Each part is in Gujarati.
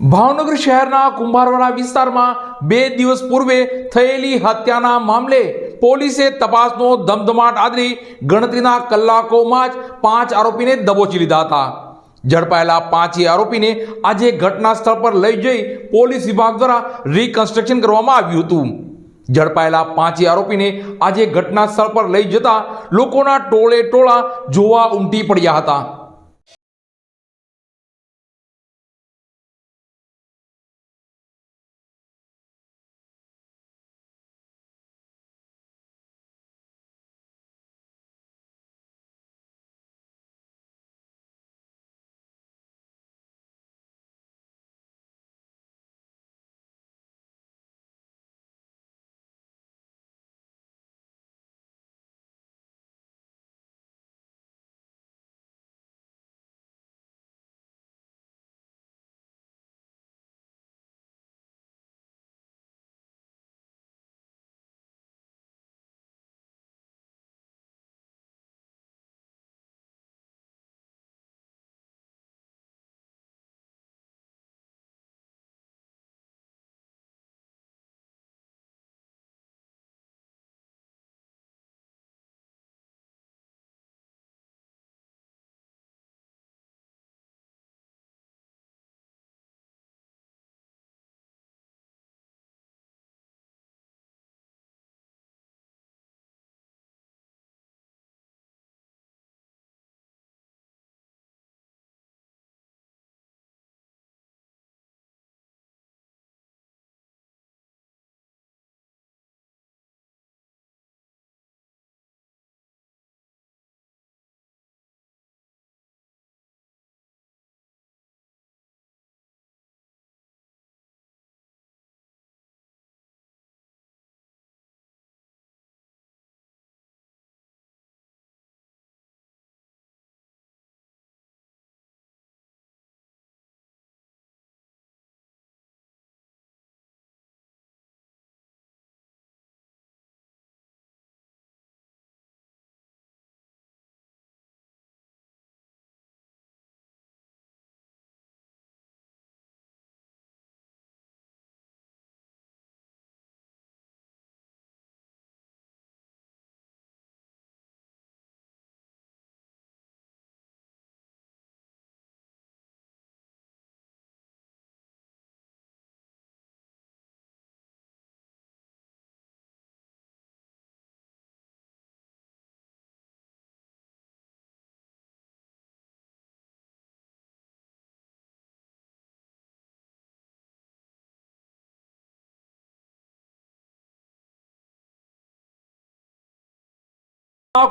ભાવનગર શહેરના કુંભારવાડા વિસ્તારમાં 2 દિવસ પૂર્વે થયેલી હત્યાના મામલે પોલીસે તપાસનો ધમધમાટ આદરી ગણતરીના કલાકોમાં જ 5 આરોપીને દબોચી લીધા હતા. ઝડપાયેલા 5 આરોપીને આજે ઘટના સ્થળ પર લઈ જઈ પોલીસ વિભાગ દ્વારા રિકન્સ્ટ્રક્શન કરવામાં આવ્યું હતું. ઝડપાયેલા 5 આરોપીને આજે ઘટના સ્થળ પર લઈ જતા લોકોના ટોળે ટોળા જોવા ઉમટી પડ્યા હતા.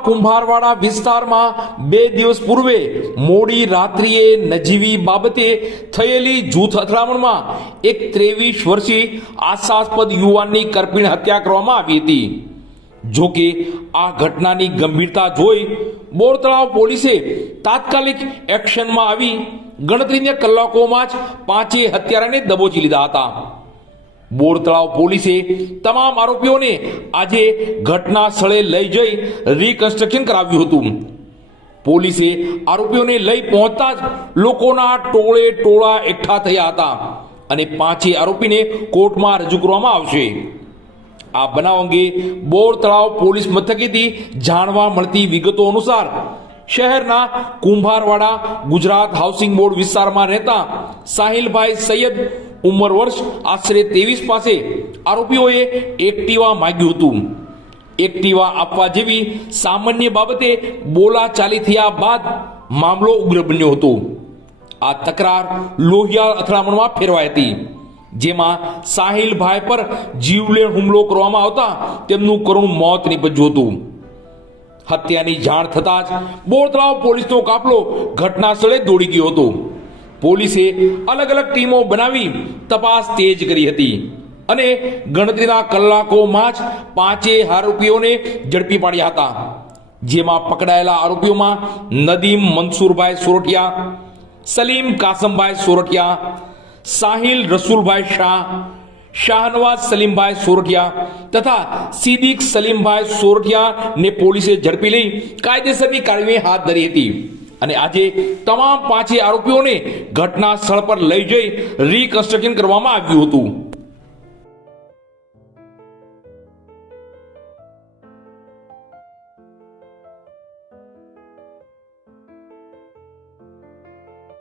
કુંભારવાડા વિસ્તારમાં 2 દિવસ પૂર્વે મોડી રાત્રિએ નજીવી બાબતે થયેલી જૂથ અથડામણમાં એક 23 વર્ષીય આશાસ્પદ યુવાનની કરપીણ હત્યા કરવામાં આવી હતી. જોકે આ ઘટનાની ગંભીરતા જોઈ બોરતળાવ પોલીસે તાત્કાલિક એક્શનમાં આવી ગણતરીના કલાકોમાં જ 5 હત્યારાને દબોચી લીધા હતા. બોરતળાવ પોલીસે તમામ આરોપીઓને આજે ઘટના સ્થળે લઈ જઈ રિકન્સ્ટ્રક્શન કરાવ્યું હતું. પોલીસે આરોપીઓને લઈ પહોંચતા જ લોકોના ટોળે ટોળા એકઠા થયા હતા અને 5 આરોપીને કોર્ટમાં રજૂ કરવામાં આવશે. આ બનાવ અંગે બોરતળાવ પોલીસ મથકેથી જાણવા મળતી વિગતો અનુસાર શહેરના કુંભારવાડા ગુજરાત હાઉસિંગ બોર્ડ વિસ્તારમાં રહેતા સાહિલભાઈ સૈયદ ઉંમર વર્ષ આશરે 23 પાસે આરોપીઓએ એક્ટિવા માંગ્યું હતું. એક્ટિવા આપવા જેવી સામાન્ય બાબતે બોલાચાલી થયા બાદ મામલો ઉગ્ર બન્યો હતો. આ તકરાર લોહિયાળ અથડામણમાં ફેરવાઈ હતી, જેમાં સાહિલભાઈ પર જીવલેણ હુમલો કરવામાં આવતા તેમનું કરુણ મોત નીપજ્યું હતું. હત્યાની જાણ થતાં જ બોરતળાવ પોલીસનો કાફલો ઘટના સ્થળે દોડી ગયો હતો. પોલીસે અલગ અલગ ટીમો બનાવી તપાસ તેજ કરી હતી અને ગણતરીના કલાકોમાં જ 5 આરોપીઓને ઝડપી પાડ્યા હતા. જેમાં પકડાયેલા આરોપીઓમાં નદીમ મંસૂરભાઈ સોરઠિયા, સલીમ કાસમભાઈ સોરઠિયા, સાહિલ રસુલભાઈ શાહ, શાહનવાજ સલીમભાઈ સોરઠિયા તથા સિદ્દીક સલીમભાઈ સોરઠિયા ને પોલીસે ઝડપી લઈ કાયદેસરની કાર્યવાહી હાથ ધરી હતી અને આજે તમામ પાંચે આરોપીઓને ઘટના સ્થળ પર લઈ જઈ રિકન્સ્ટ્રક્શન કરવામાં આવ્યું હતું.